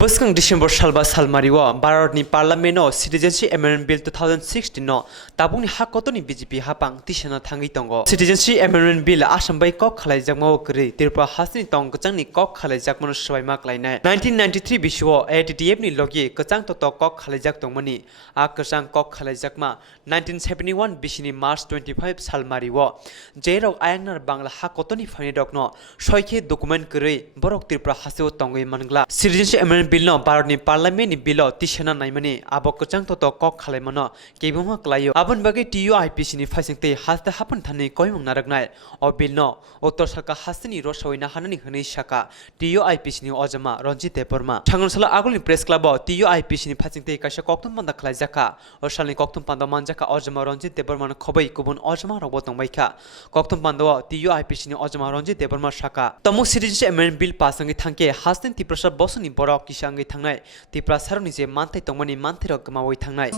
Buskang December Salba Salmariwa, Barodni Parliamento, Citizenship Amendment Bill 2016 no, Tabuni Hakotoni BGP Hapang, Achaina Thangwi Tongo. Citizenship Amendment Bill Ashambai Kok Khalaijakmo Kri, Tirpasarokni Tongo Kachangni Kok Khalaijakmo Shwaimak Lainai. 1993 Bishuo, ATTF ni Logi, Kachang Toto Kok Khalaijak Tongmani, Akasang Kok Khalajakma, 1971 Bishini March 25 Salmariwa, Jairok Ayangnar Bangla Hakotoni Fanidokno, Shoike document Kri, Borok Tiprasarokno Tongo Mangla. Citizenship Amendment Bill no Barodni Parliament ni Billo Achaina Naimani Abok Kachang Toto Kok Khalaimano Kebuma Klayo Abon Bagi TUIPC ni Fasingte Hasta Hapan Thani Koimung Naragnai O Bill no Ottor Saka Hastani Rosawina Hanani Hani Shaka TUIPC ni Ojama Ronji Teporma Changon Sala Agulin Press Club TUIPC ni Fasingte Kasha Koktum Panda Klajaka O Shalni Koktum Panda Manjaka Ojama Ronji Teporma Kobai Kubun Ojama Robotong Maika Koktum Panda TUIPC ni Ojama Ronji Teporma Shaka Tamu Citizenship Amendment Bill Pasangi Thangke Hastin Tiprasar Bosni Borok Kishangi Thangnai Tiprasarokni je Mantai Tongmani Mantai Rok Gamawai Thangnai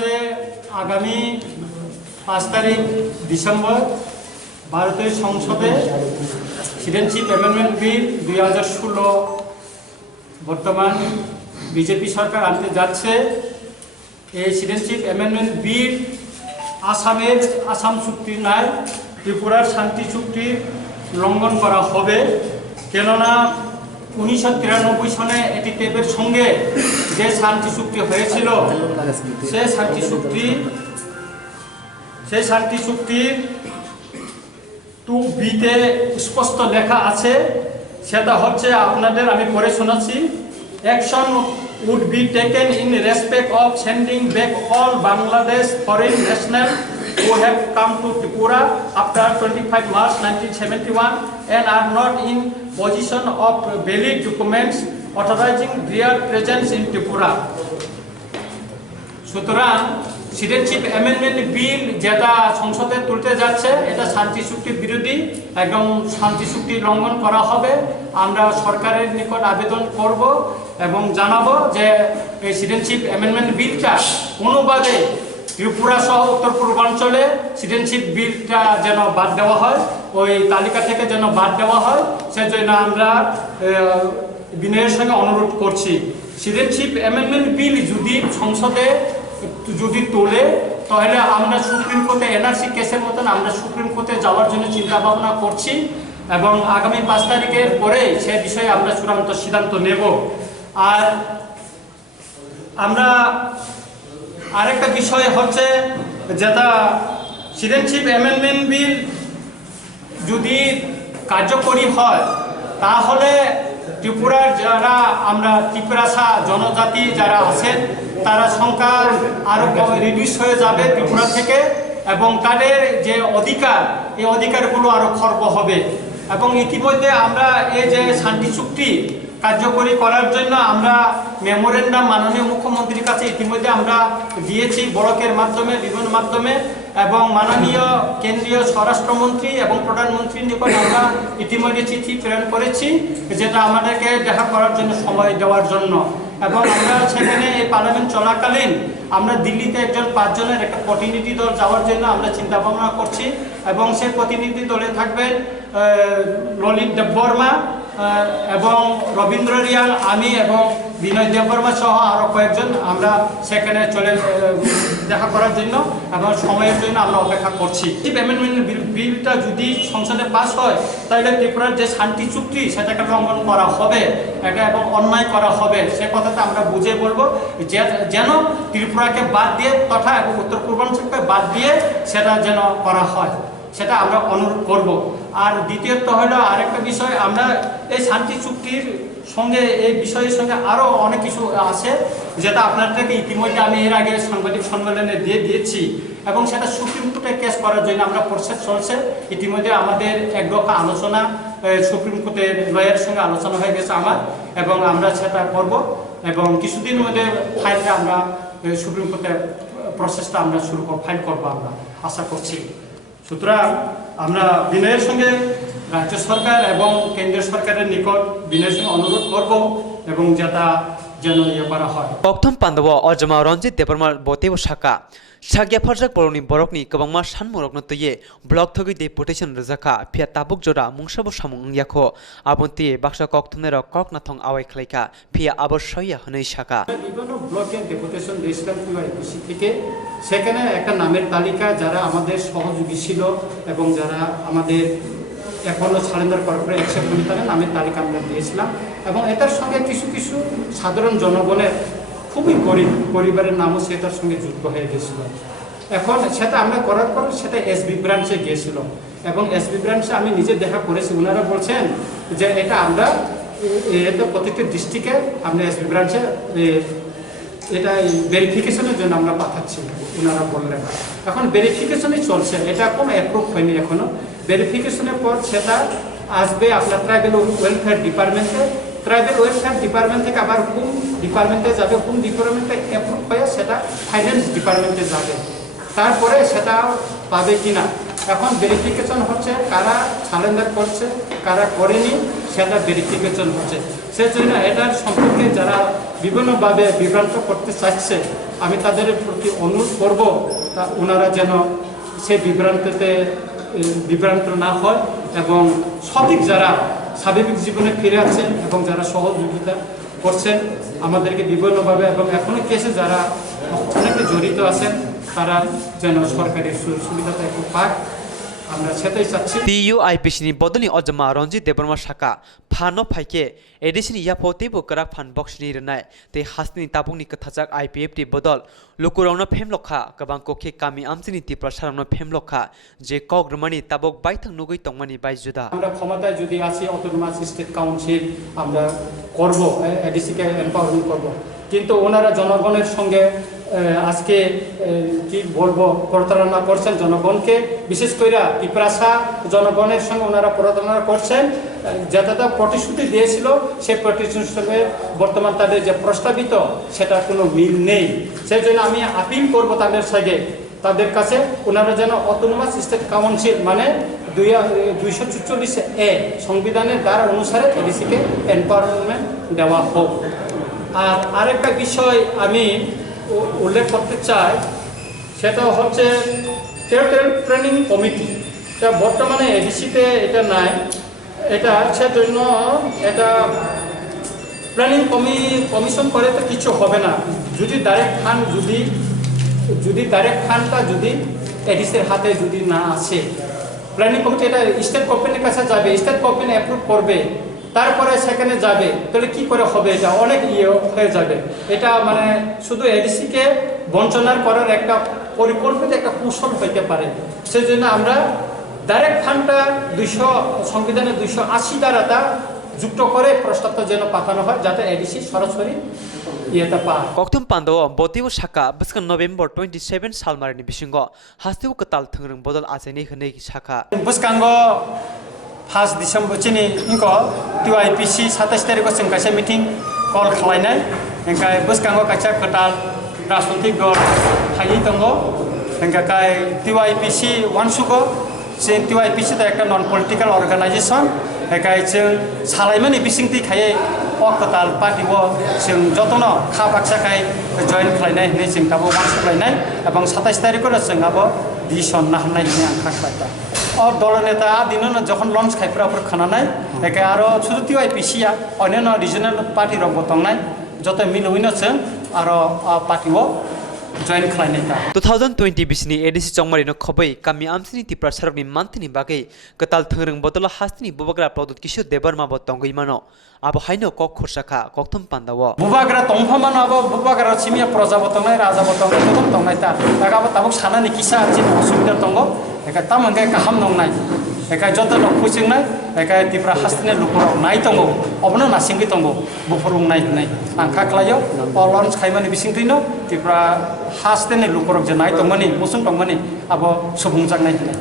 আগামী 5 তারিখ December ভারতের সংসদে citizenship amendment bill 2016 বর্তমান BJP সরকার আনতে যাচ্ছে। এই citizenship amendment bill Assam চুক্তির ন্যায় ত্রিপুরার শান্তি চুক্তির লঙ্ঘন করা হবে, কেননা 1993 সনে এটিএফের সঙ্গে যে শান্তি চুক্তি হয়েছিল সেই শান্তি চুক্তির 2B তে স্পষ্ট লেখা আছে, সেটা হচ্ছে আপনাদের আমি পড়ে শোনাচ্ছি। Action would be taken in respect of sending back all Bangladesh foreign nationals who have come to Tripura after 25 March 1971 and are not in possession of valid documents authorizing their presence in Tripura. সুতরাং citizenship amendment bill যেটা সংসদে তুলতে যাচ্ছে এটা শান্তি চুক্তির বিরোধী, একদম শান্তি চুক্তি লঙ্ঘন করা হবে। আমরা সরকারের নিকট আবেদন করব এবং জানাবো যে এই সিটিজেনশিপ অ্যামেন্ডমেন্ট বিলটা কোনোভাবে ত্রিপুরা সহ উত্তর পূর্বাঞ্চলে সিটিজেনশিপ বিলটা যেন বাদ দেওয়া হয়, ওই তালিকা থেকে যেন বাদ দেওয়া হয়, সেজন্য আমরা বিনয়ের সঙ্গে অনুরোধ করছি। সিটিজেনশিপ অ্যামেন্ডমেন্ট বিল যদি সংসদে তোলে তাহলে আমরা সুপ্রিম কোর্টে এনআরসি কেসের মতন আমরা সুপ্রিম কোর্টে যাওয়ার জন্য চিন্তা ভাবনা করছি এবং আগামী 5 তারিখের পরে সে বিষয়ে আমরা চূড়ান্ত সিদ্ধান্ত নেব। আর আমরা আরেকটা বিষয় হচ্ছে যেটা সিটিজেনশিপ অ্যামেন্ডমেন্ট বিল যদি কার্যকরী হয় তাহলে ত্রিপুরার যারা আমরা ত্রিপুরাসা জনজাতি যারা আছেন তারা সংখ্যা আরো রিডিউস হয়ে যাবে ত্রিপুরা থেকে, এবং তাদের যে অধিকার এই অধিকারগুলো আরো খর্ব হবে। এবং ইতিমধ্যে আমরা এই যে শান্তি চুক্তি কার্যকরী করার জন্য আমরা মেমোরেন্ডাম মাননীয় মুখ্যমন্ত্রীর কাছে ইতিমধ্যে আমরা দিয়েছি বড়কের মাধ্যমে, বিভিন্ন মাধ্যমে, এবং মাননীয় কেন্দ্রীয় স্বরাষ্ট্রমন্ত্রী এবং প্রধানমন্ত্রীর নিকট আমরা ইতিমধ্যে চিঠি প্রেরণ করেছি যেটা আমাদেরকে দেখা করার জন্য সময় দেওয়ার জন্য। এবং আমরা সেখানে এই পার্লামেন্ট চলাকালীন আমরা দিল্লিতে একজন 5 জনের একটা প্রতিনিধি দল যাওয়ার জন্য আমরা চিন্তা ভাবনা করছি, এবং সেই প্রতিনিধি দলে থাকবেন ললিত দেববর্মা এবং রবীন্দ্র রিয়াং, আমি এবং বিনয় দেববর্মা সহ আরো কয়েকজন আমরা সেখানে চলে দেখা করার জন্য এবং সময়ের জন্য আমরা অপেক্ষা করছি। অ্যামেন্ডমেন্ট বিলটা যদি সংসদে পাস হয় তাহলে ত্রিপুরার যে শান্তি চুক্তি সেটাকে লঙ্ঘন করা হবে, এটা এবং অন্যায় করা হবে, সে কথাটা আমরা বুঝে বলবো যেন ত্রিপুরাকে বাদ দিয়ে তথা এবং উত্তর পূর্বাঞ্চলকে বাদ দিয়ে সেটা যেন করা হয়, সেটা আমরা অনুরোধ করব। আর দ্বিতীয়ত হলো আরেকটা বিষয়, আমরা এই শান্তি চুক্তির সঙ্গে এই বিষয়ের সঙ্গে আরও অনেক কিছু আছে যেটা আপনাদেরকে ইতিমধ্যে আমি এর আগে সাংবাদিক সম্মেলনে দিয়েছি, এবং সেটা সুপ্রিম কোর্টে কেস করার জন্য আমরা প্রসেস চলছে। ইতিমধ্যে আমাদের এক দফা আলোচনা সুপ্রিম কোর্টের লয়ের সঙ্গে আলোচনা হয়ে গেছে আমার, এবং আমরা সেটা করব এবং কিছুদিন মধ্যে ফাইলটা আমরা সুপ্রিম কোর্টের প্রসেসটা আমরা ফাইল করবো আমরা আশা করছি। সুতরাং আমরা বিনয়ের সঙ্গে রাজ্য সরকার এবং কেন্দ্রীয় সরকারের নিকট বিনয়ের সঙ্গে অনুরোধ করব এবং যেটা যেন ইয়ে করা হয়। Koktham Pandawa Ojama Ronjit Deparma Botevo Shaka Shagya Project Boroni Borokni Kwbangma Shanmorokno Toye Block Thogi Deputation Rizaka Pia Tabuk Jora Mungsabo Samung Yako Abonti Baksha Kokthonero Koknathong Awai Khlaika Pia Aboshoya Hanei Shaka বিভিন্ন ব্লকের deputation দিয়েছিলাম টিআইপিসি থেকে। সেখানে একটা নামের তালিকা যারা আমাদের সহযোগী ছিল এবং যারা আমাদের এখনো সারেন্ডার করার পরে অ্যাকসেপ্ট করি তাদের নামের তালিকা আমরা দিয়েছিলাম এবং এটার সঙ্গে কিছু কিছু সাধারণ জনগণের খুবই গরিব পরিবারের নামও সেটার সঙ্গে যুক্ত হয়ে গেছিল। এখন সেটা আমরা করার পর সেটা এসবি ব্রাঞ্চে গিয়েছিল এবং এসবি ব্রাঞ্চে আমি নিজে দেখা করেছি। ওনারা বলছেন যে এটা আমরা এটা প্রত্যেকটি ডিস্ট্রিক্টে আমরা এসবি ব্রাঞ্চে এটা ভেরিফিকেশনের জন্য আমরা পাঠাচ্ছি ওনারা বললেন। এখন ভেরিফিকেশনই চলছে, এটা কোনো অ্যাপ্রুভ হয়নি এখনো। ভেরিফিকেশনের পর সেটা আসবে আপনার ট্রাইবেল ওয়েলফেয়ার ডিপার্টমেন্টে। ট্রাইবেল ওয়েলফেয়ার ডিপার্টমেন্ট থেকে আবার হোম ডিপার্টমেন্টে যাবে, হোম ডিপার্টমেন্টে অ্যাপ্রুভ হয়ে সেটা ফাইন্যান্স ডিপার্টমেন্টে যাবে। তারপরে সেটা পাবে কিনা এখন ভেরিফিকেশন হচ্ছে, কারা সারেন্ডার করছে কারা করেনি সেটা ভেরিফিকেশন হচ্ছে। সেজন্য এটার সম্পর্কে যারা বিভিন্নভাবে বিভ্রান্ত করতে চাচ্ছে আমি তাদের প্রতি অনুরোধ করব তা ওনারা যেন সেই বিভ্রান্ত না হয় এবং সঠিক যারা স্বাভাবিক জীবনে ফিরে আসছেন এবং যারা সহযোগিতা করছেন আমাদেরকে বিভিন্নভাবে এবং এখনো কেসে যারা অনেকে জড়িত আছেন তারা যেন সরকারের সুবিধাটা একটু পাক, আমরা সেটাই চাচ্ছি। TUIPC ni bodoni Ojama Ronjit Deparma Shaka Phano Phaike Edition Yapotebo Karak Phan Box ni Renai Te Hasni Tabungni Kathajak Ipft Bodol Lukurongno Phemlokkha Kwbangkukkhe Kami Amsini Tiprasarokno Phemlokkha Je Kogrmani Tabok Baithang Nugui Tongmani Baijuda আমরা ক্ষমতায় যদি আসি autonomous state council আমরা করব, এডিসিকে empowerment করব, কিন্তু ওনারা জনগণের সঙ্গে আজকে কি বলবো প্রতারণা করছেন জনগণকে, বিশেষ করে টিপ্রাসা জনগণের সঙ্গে ওনারা প্রতারণা করছেন। যেটা প্রতিশ্রুতি দিয়েছিল সেই প্রতিশ্রুতির সঙ্গে বর্তমান তাদের যে প্রস্তাবিত সেটা কোনো মিল নেই। সেই জন্য আমি আপিল করব তাদের কাছে ওনারা যেন অটোনমাস স্টেট কাউন্সিল মানে 244A সংবিধানের দ্বারা অনুসারে এডিসিকে এম্পাওয়ারমেন্ট দেওয়া হোক। আর আরেকটা বিষয় আমি উল্লেখ করতে চাই সেটা হচ্ছে টেরিটরিয়াল প্ল্যানিং কমিটি। এটা বর্তমানে এডিসিতে এটা নাই, এটা সেজন্য এটা প্ল্যানিং কমিশন করে তো কিছু হবে না। যদি ডাইরেক্ট ফান্ডটা যদি এডিসির হাতে যদি না আসে, প্ল্যানিং কমিটি এটা স্টেট গভর্নমেন্টের কাছে যাবে, স্টেট গভর্নমেন্ট অ্যাপ্রুভ করবে, তারপরে সেখানে যাবে, তাহলে কি করে হবে? এটা অনেক হয়ে যাবে। এটা মানে শুধু এডিসিকে বঞ্চনার করার একটা পরিকল্পিত একটা কৌশল হইতে পারে। সেই জন্য আমরা ডাইরেক্ট ফান্ডটা সংবিধানের 280 দ্বারাটা যুক্ত করে প্রস্তাবটা যেন পাঠানো হয় যাতে এডিসি সরাসরি ইয়েটা পায়। Koktham Pandawa Botevo Shaka Biskan November 27 Salmarini Bishingo Hasteo Kwtal Thangrung Bodol Achaini Hanei Shaka Buskango 1 December chini inko TIPC 27 तारिखको जों कासे मिटिं कल खालायनाय ओंखाय buskango kaisa Kwtal राजनैतिक दल थांगि दंगो ओंखाय TIPC वानसुको जों TIPC दा एकटा नन पलिटिकल अर्गानाइजेसन ओंखाय जों सालायमानि बिसिंथि खायै Kwtal पार्टीखौ जों जतनो खाबाक्साखाय जइन खालायनाय होननाय जों दाबो वानसुलायनाय এবং 27 तारिखको जोंहाबो डिसिसन ना होननाय होननाय आं खाख्लायबाय। दल नेता दिन যখন লঞ্চ খাইफ्राफोर खानानाय एके आरो शुद्ध TIPC आ अन्य रिजनल पार्टी रंग बतंनाय जत मिलुइनो जों आरो पार्टीओ जइन खालायनाय दा 2020 बिसिनि एडिसि चंगमारिनो खबै कामि आमसिनि तिप्रासारकनि मान्थिनि बागै Kwtal Thangrung Bodol Hastini Bubagra Prodot Kishore Debarma Botongimano Abo Haino Kok Khurshaka Koktham Pandawa Bubagra Tongphamano abo Bubagra Simia Proja Botongnaय Raja Botongnaय Bodol Tongnay ta Agabo tabuk sanani kisa jin osubida tongo eka tamangkai kaham nongnay eka joto nokpusingnay eka Tipra Hastini lukurok nai tongo obono nasinggi tongo buforungnay hnai ang khaklayo launch khaimani bisingtino Tipra Hastini lukurok je nai tongmani musung tongmani abo subungjaknay hnai